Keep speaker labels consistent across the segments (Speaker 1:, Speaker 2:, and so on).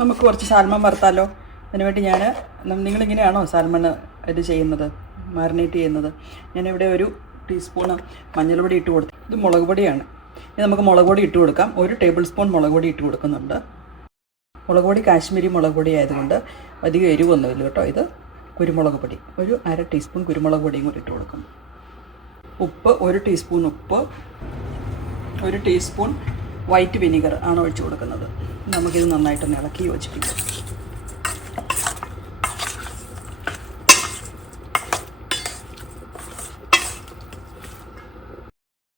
Speaker 1: നമുക്ക് കുറച്ച് സാൽമൺ വറുത്താലോ? അതിനുവേണ്ടി ഞാൻ നിങ്ങളിങ്ങനെയാണോ സാൽമൺ ഇത് ചെയ്യുന്നത്? മാറിനേറ്റ് ചെയ്യുന്നത്? ഞാനിവിടെ ഒരു ടീസ്പൂണ് മഞ്ഞൾപ്പൊടി ഇട്ട് കൊടുത്തു ഇത് മുളക് പൊടിയാണ്. ഇത് നമുക്ക് മുളക് പൊടി ഇട്ട് കൊടുക്കാം. ഒരു ടേബിൾ സ്പൂൺ മുളക് പൊടി ഇട്ട് കൊടുക്കുന്നുണ്ട്. മുളക് പൊടി കാശ്മീരി മുളക് പൊടി ആയതുകൊണ്ട് അധികം എരിവൊന്നുമില്ല കേട്ടോ ഇത്. കുരുമുളക് പൊടി. ഒരു അര ടീസ്പൂൺ കുരുമുളക് പൊടിയും കൂടി ഇട്ട് കൊടുക്കും ഉപ്പ് ഒരു ടീസ്പൂൺ ഉപ്പ് ഒരു ടീസ്പൂൺ വൈറ്റ് വിനീഗർ ആണ് ഒഴിച്ചു കൊടുക്കുന്നത്. നമുക്കിത് നന്നായിട്ടൊന്ന് ഇളക്കി യോജിപ്പിക്കാം.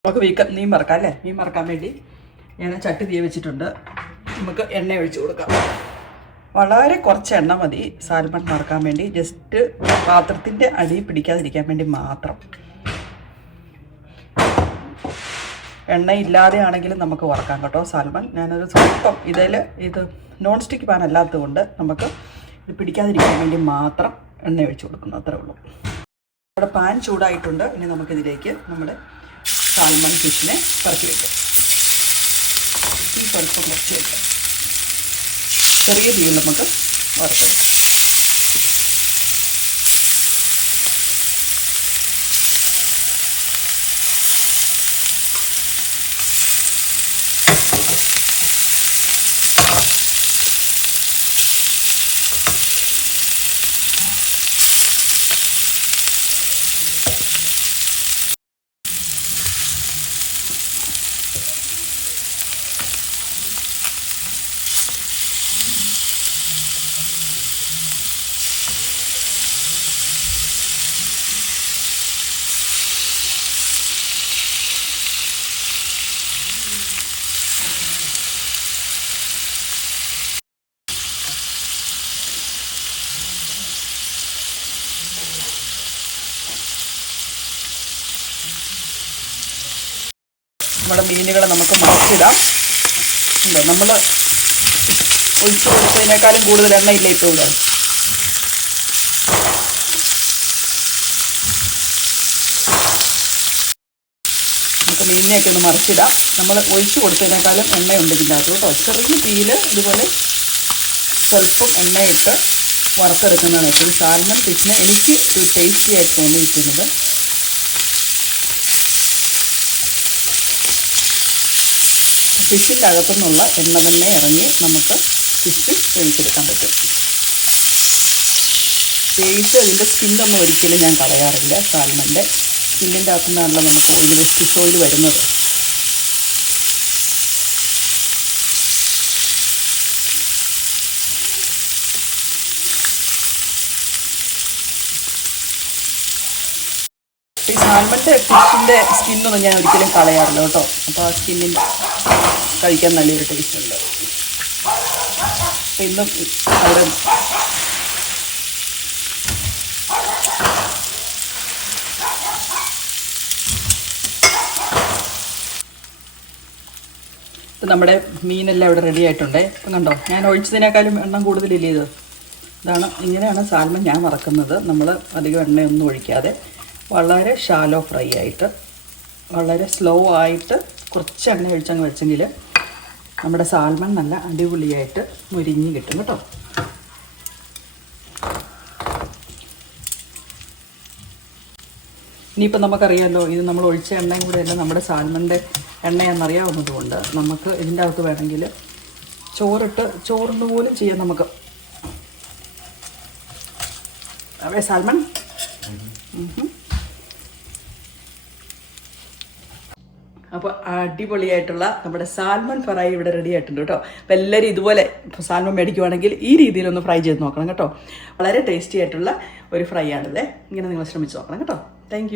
Speaker 1: നമുക്ക് വീക്ക മീൻ മറക്കാം അല്ലേ? മീൻ മറക്കാൻ വേണ്ടി ഞാൻ ചട്ടി തീ വെച്ചിട്ടുണ്ട്. നമുക്ക് എണ്ണ ഒഴിച്ചു കൊടുക്കാം. വളരെ കുറച്ച് എണ്ണ മതി സാൽമൺ മറക്കാൻ വേണ്ടി. ജസ്റ്റ് പാത്രത്തിന്റെ അടി പിടിക്കാതിരിക്കാൻ വേണ്ടി മാത്രം. എണ്ണ നമുക്ക് വറക്കാം കേട്ടോ സാൽമൺ. ഞാനൊരു സ്വല്പം ഇതിൽ ഇത് നോൺ സ്റ്റിക്ക് പാൻ അല്ലാത്തത് കൊണ്ട് നമുക്ക് ഇത് പിടിക്കാതിരിക്കാൻ വേണ്ടി മാത്രം എണ്ണ ഒഴിച്ച് കൊടുക്കുന്നു അത്രേ ഉള്ളൂ. നമ്മുടെ പാൻ ചൂടായിട്ടുണ്ട് ഇനി നമുക്കിതിലേക്ക് നമ്മുടെ സാൽമൺ ഫിഷിനെ പറക്കി വയ്ക്കാം ഈ സ്വല്പം കുറച്ച് വയ്ക്കാം ചെറിയ തീയിൽ നമുക്ക് വറുത്തെടുക്കാം. നമ്മുടെ മീനുകളെ നമുക്ക് മറച്ചിടാം ഉണ്ടോ? നമ്മൾ ഒഴിച്ചു കൊടുത്തതിനേക്കാളും കൂടുതൽ എണ്ണയില്ല ഇപ്പോൾ ഇവിടെ നമുക്ക് മീനിനെയൊക്കെ ഒന്ന് മറിച്ചിടാം. നമ്മൾ ഒഴിച്ചു കൊടുത്തതിനേക്കാളും എണ്ണയുണ്ട് അത് കേട്ടോ. ചെറിയ തീയിൽ ഇതുപോലെ സ്വല്പം എണ്ണയിട്ട് വറുത്തെടുക്കുന്നതാണ് ഏറ്റവും സാൽമൺ ഫിഷിന് എനിക്ക് ഒരു ടേസ്റ്റി ആയിട്ട് തോന്നിയിരിക്കുന്നത് ഫിഷിന്റെ അകത്തുനിന്നുള്ള എണ്ണ തന്നെ ഇറങ്ങി നമുക്ക് ഫിഷ് വേവിച്ചെടുക്കാൻ പറ്റും. വേവിച്ച് അതിന്റെ സ്കിന്നൊന്നും ഒരിക്കലും ഞാൻ കളയാറില്ല. സാൽമന്റെ സ്കിന്നിന്റെ അകത്തുനിന്നാണല്ലോ നമുക്ക് ഓയിൽ ഫിഷ് ഓയിൽ വരുന്നത്. ഈ സാൽമന്റെ ഫിഷിന്റെ സ്കിന്നൊന്നും ഞാൻ ഒരിക്കലും കളയാറില്ല കേട്ടോ. അപ്പോൾ ആ സ്കിന്നിന്റെ കഴിക്കാൻ നല്ലൊരു ടേസ്റ്റ് ഉണ്ട്. അപ്പം അവിടെ ഇപ്പം നമ്മുടെ മീനെല്ലാം ഇവിടെ റെഡി ആയിട്ടുണ്ട്. ഇപ്പം കണ്ടോ ഞാൻ ഒഴിച്ചതിനേക്കാളും എണ്ണം കൂടുതലില്ല ഇത്? ഇതാണ് ഇങ്ങനെയാണ് സാൽമൺ ഞാൻ വറക്കുന്നത്. നമ്മൾ അധികം എണ്ണയൊന്നും ഒഴിക്കാതെ വളരെ ഷാലോ ഫ്രൈ ആയിട്ട് വളരെ സ്ലോ ആയിട്ട് കുറച്ച് എണ്ണ ഒഴിച്ചങ്ങ് വെച്ചെങ്കിൽ നമ്മുടെ സാൽമൺ നല്ല അടിപൊളിയായിട്ട് മുരിഞ്ഞ് കിട്ടും കേട്ടോ. ഇനിയിപ്പോൾ നമുക്കറിയാമല്ലോ ഇത് നമ്മൾ ഒഴിച്ച എണ്ണയും കൂടെ അല്ല നമ്മുടെ സാൽമണിന്റെ എണ്ണയെന്നറിയാവുന്നതുകൊണ്ട് നമുക്ക് ഇതിന്റെ അകത്ത് വേണമെങ്കിൽ ചോറിട്ട് ചോറിന് പോലും ചെയ്യാം നമുക്ക്. അതെ സാൽമൺ? അപ്പോൾ അടിപൊളിയായിട്ടുള്ള നമ്മുടെ സാൽമൺ ഫ്രൈ ഇവിടെ റെഡി ആയിട്ടുണ്ട് കേട്ടോ. അപ്പോൾ എല്ലാവരും ഇതുപോലെ സാൽമൺ മേടിക്കുവാണെങ്കിൽ ഈ രീതിയിലൊന്ന് ഫ്രൈ ചെയ്ത് നോക്കണം കേട്ടോ. വളരെ ടേസ്റ്റി ആയിട്ടുള്ള ഒരു ഫ്രൈ ആണല്ലേ ഇങ്ങനെ നിങ്ങൾ ശ്രമിച്ച് നോക്കണം കേട്ടോ. താങ്ക്